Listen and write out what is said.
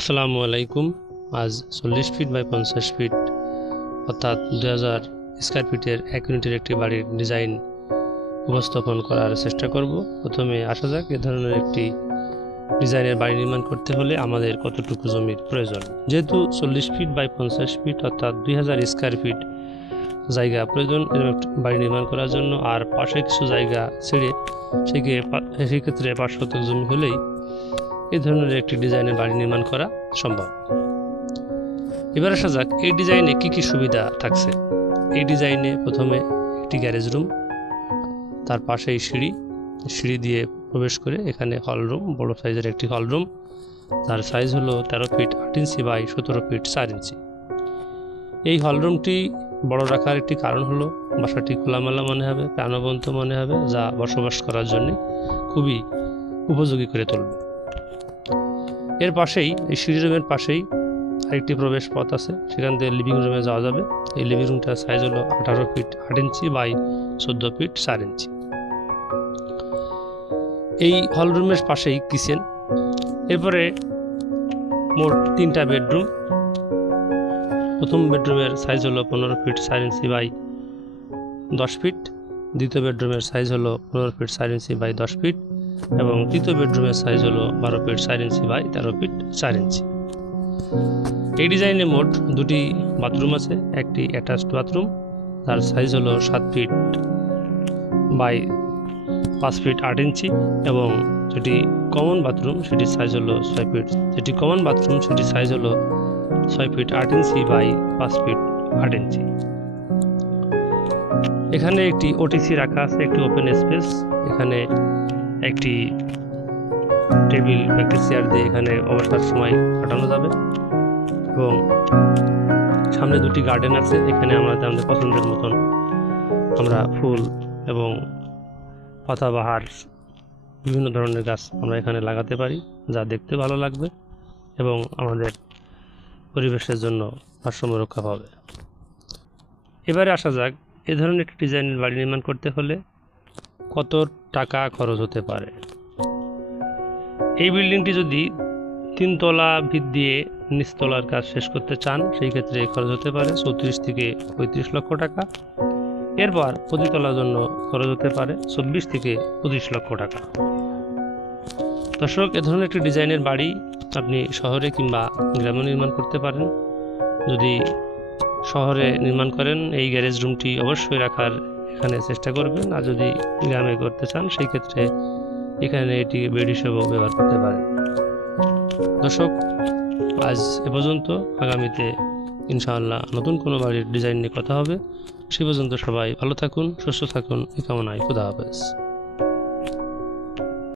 আসসালামু আলাইকুম। আজ 40 ফিট বাই 50 ফিট অর্থাৎ 2000 স্কয়ার ফিটের 1 ইউনিটের একটি বাড়ির ডিজাইন উপস্থাপন করার চেষ্টা করব। প্রথমে আসা যাক এ ধরনের একটি ডিজাইনের বাড়ি নির্মাণ করতে হলে আমাদের কতটুকু জমির প্রয়োজন। যেহেতু 40 ফিট বাই 50 ফিট অর্থাৎ 2000 স্কয়ার ফিট জায়গা প্রয়োজন বাড়ি নির্মাণ করার জন্য, আর পাশে কিছু জায়গা ছেড়ে সেক্ষেত্রে 5 শতক জমি হলেই এই ধরনের একটি ডিজাইনের বাড়ি নির্মাণ করা সম্ভব। এবার আসা যাক এই ডিজাইনে কি কি সুবিধা থাকছে। এই ডিজাইনে প্রথমে একটি গ্যারেজ রুম, তার পাশেই সিঁড়ি দিয়ে প্রবেশ করে এখানে হল রুম, বড় সাইজের একটি হল রুম, তার সাইজ হলো 13 ফিট 8 ইঞ্চি বাই 17 ফিট 4 ইঞ্চি। এই হল রুমটি বড় রাখার একটি কারণ হলো বাসাটি খোলামেলা মনে হবে, প্রাণবন্ত মনে হবে, যা বসবাস করার জন্য খুবই উপযোগী করে তুলবে। এর পাশেই এই সিঁড়ি রুমের পাশেই আরেকটি প্রবেশ পথ আছে, সেখান থেকে লিভিং রুমে যাওয়া যাবে। এই লিভিং রুমটার সাইজ হলো 18 ফিট 8 ইঞ্চি বাই 14 ফিট 4 ইঞ্চি। এই হল রুমের পাশেই কিচেন। এরপরে মোট 3টা বেডরুম। প্রথম বেডরুমের সাইজ হলো 15 ফিট 4 ইঞ্চি বাই 10 ফিট, দ্বিতীয় বেডরুমের সাইজ হলো 15 ফিট 4 ইঞ্চি বাই 10 ফিট এবং তৃতীয় বেডরুমের সাইজ হলো 12 ফিট 4 ইঞ্চি বাই 13 ফিট 4 ইঞ্চি। এই ডিজাইনে মোট 2টি বাথরুম আছে। একটি অ্যাটাচড বাথরুম, তার সাইজ হলো 7 ফিট বাই 5 ফিট 8 ইঞ্চি এবং যেটি কমন বাথরুম সেটির সাইজ হলো 6 ফিট। যেটি কমন বাথরুম সেটির সাইজ হলো 6 ফিট 8 ইঞ্চি বাই 5 ফিট 8 ইঞ্চি। এখানে একটি ওটিসি রাখা আছে, একটি ওপেন স্পেস। এখানে একটি টেবিল বা একটি চেয়ার দিয়ে এখানে অবসর সময় কাটানো যাবে এবং সামনে 2টি গার্ডেন আছে। এখানে আমাদের পছন্দের মতন আমরা ফুল এবং পাতাবাহার বিভিন্ন ধরনের গাছ আমরা এখানে লাগাতে পারি, যা দেখতে ভালো লাগবে এবং আমাদের পরিবেশের জন্য ভারসাম্য রক্ষা পাবে। এবারে আসা যাক এ ধরনের একটি ডিজাইনের বাড়ি নির্মাণ করতে হলে কত টাকা খরচ হতে পারে। এই বিল্ডিংটি যদি 3 তলা ভিত দিয়ে নিচতলার কাজ শেষ করতে চান, সেই ক্ষেত্রে খরচ হতে পারে 34 থেকে 35 লক্ষ টাকা। এরপর প্রতিতলার জন্য খরচ হতে পারে 24 থেকে 25 লক্ষ টাকা। দর্শক, এ ধরনের একটি ডিজাইনের বাড়ি আপনি শহরে কিংবা গ্রামে নির্মাণ করতে পারেন। যদি শহরে নির্মাণ করেন এই গ্যারেজ রুমটি অবশ্যই রাখার এখানে চেষ্টা করবেন, আর যদি গ্রামে করতে চান সেই ক্ষেত্রে এখানে এটি বেড হিসেবেও ব্যবহার করতে পারেন। দর্শক, আজ এ পর্যন্ত। আগামীতে ইনশাআল্লাহ নতুন কোনো বাড়ির ডিজাইন নিয়ে কথা হবে। সে পর্যন্ত সবাই ভালো থাকুন, সুস্থ থাকুন, এই কামনায়। খোদা হাফেজ।